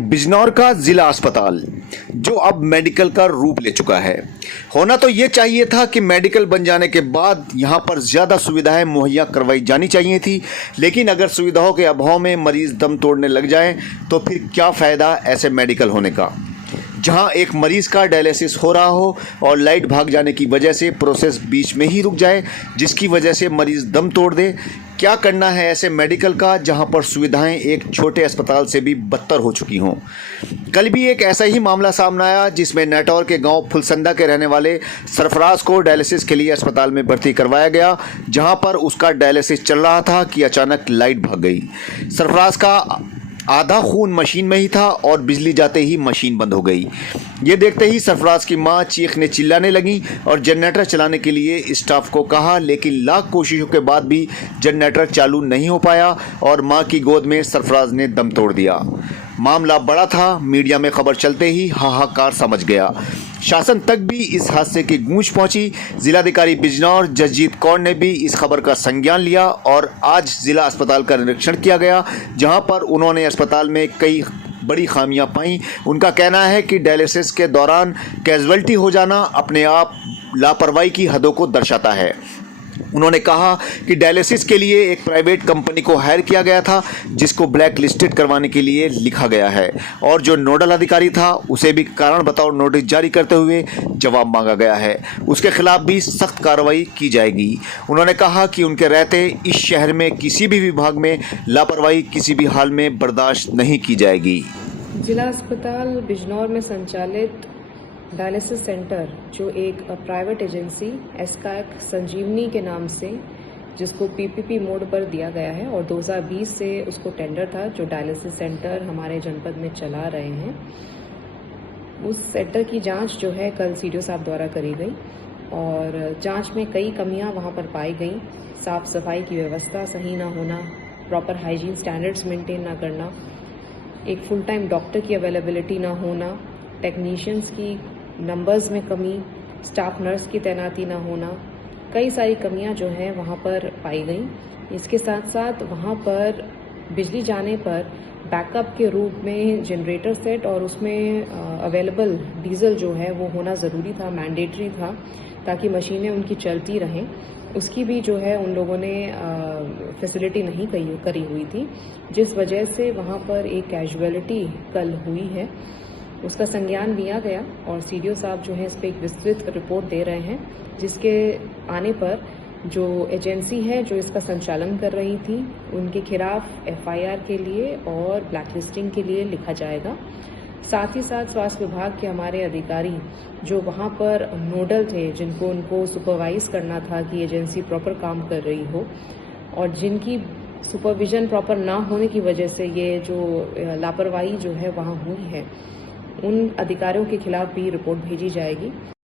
बिजनौर का जिला अस्पताल जो अब मेडिकल का रूप ले चुका है। होना तो ये चाहिए था कि मेडिकल बन जाने के बाद यहाँ पर ज़्यादा सुविधाएं मुहैया करवाई जानी चाहिए थी, लेकिन अगर सुविधाओं के अभाव में मरीज दम तोड़ने लग जाएं तो फिर क्या फ़ायदा ऐसे मेडिकल होने का। जहां एक मरीज का डायलिसिस हो रहा हो और लाइट भाग जाने की वजह से प्रोसेस बीच में ही रुक जाए, जिसकी वजह से मरीज दम तोड़ दे। क्या करना है ऐसे मेडिकल का जहां पर सुविधाएं एक छोटे अस्पताल से भी बदतर हो चुकी हों। कल भी एक ऐसा ही मामला सामने आया जिसमें नेटौर के गांव फुलसंदा के रहने वाले सरफराज को डायलिसिस के लिए अस्पताल में भर्ती करवाया गया, जहां पर उसका डायलिसिस चल रहा था कि अचानक लाइट भाग गई। सरफराज का आधा खून मशीन में ही था और बिजली जाते ही मशीन बंद हो गई। ये देखते ही सरफराज की मां चीखने चिल्लाने लगी और जनरेटर चलाने के लिए स्टाफ को कहा, लेकिन लाख कोशिशों के बाद भी जनरेटर चालू नहीं हो पाया और मां की गोद में सरफराज ने दम तोड़ दिया। मामला बड़ा था, मीडिया में खबर चलते ही हाहाकार समझ गया। शासन तक भी इस हादसे की गूंज पहुंची। जिलाधिकारी बिजनौर जसजीत कौर ने भी इस खबर का संज्ञान लिया और आज जिला अस्पताल का निरीक्षण किया गया, जहां पर उन्होंने अस्पताल में कई बड़ी खामियां पाई। उनका कहना है कि डायलिसिस के दौरान कैजुअल्टी हो जाना अपने आप लापरवाही की हदों को दर्शाता है। उन्होंने कहा कि डायलिसिस के लिए एक प्राइवेट कंपनी को हायर किया गया था, जिसको ब्लैक लिस्टेड करवाने के लिए लिखा गया है और जो नोडल अधिकारी था उसे भी कारण बताओ नोटिस जारी करते हुए जवाब मांगा गया है। उसके खिलाफ भी सख्त कार्रवाई की जाएगी। उन्होंने कहा कि उनके रहते इस शहर में किसी भी विभाग में लापरवाही किसी भी हाल में बर्दाश्त नहीं की जाएगी। जिला अस्पताल बिजनौर में संचालित डायलिसिस सेंटर, जो एक प्राइवेट एजेंसी एस्काक संजीवनी के नाम से, जिसको पीपीपी मोड पर दिया गया है और 2020 से उसको टेंडर था, जो डायलिसिस सेंटर हमारे जनपद में चला रहे हैं, उस सेंटर की जांच जो है कल सीडीओ साहब द्वारा करी गई और जांच में कई कमियां वहां पर पाई गई। साफ सफाई की व्यवस्था सही ना होना, प्रॉपर हाइजीन स्टैंडर्ड्स मेंटेन ना करना, एक फुल टाइम डॉक्टर की अवेलेबिलिटी ना होना, टेक्नीशियंस की नंबर्स में कमी, स्टाफ नर्स की तैनाती ना होना, कई सारी कमियां जो हैं वहाँ पर पाई गई। इसके साथ साथ वहाँ पर बिजली जाने पर बैकअप के रूप में जनरेटर सेट और उसमें अवेलेबल डीजल जो है वो होना ज़रूरी था, मैंडेटरी था, ताकि मशीनें उनकी चलती रहें। उसकी भी जो है उन लोगों ने फैसिलिटी नहीं करी हुई थी, जिस वजह से वहाँ पर एक कैजुअलिटी कल हुई है। उसका संज्ञान लिया गया और सीडीओ साहब जो है इस पर एक विस्तृत रिपोर्ट दे रहे हैं, जिसके आने पर जो एजेंसी है जो इसका संचालन कर रही थी उनके खिलाफ एफआईआर के लिए और ब्लैकलिस्टिंग के लिए लिखा जाएगा। साथ ही साथ स्वास्थ्य विभाग के हमारे अधिकारी जो वहाँ पर नोडल थे, जिनको उनको सुपरवाइज करना था कि एजेंसी प्रॉपर काम कर रही हो, और जिनकी सुपरविजन प्रॉपर ना होने की वजह से ये जो लापरवाही जो है वहाँ हुई है, उन अधिकारियों के खिलाफ भी रिपोर्ट भेजी जाएगी।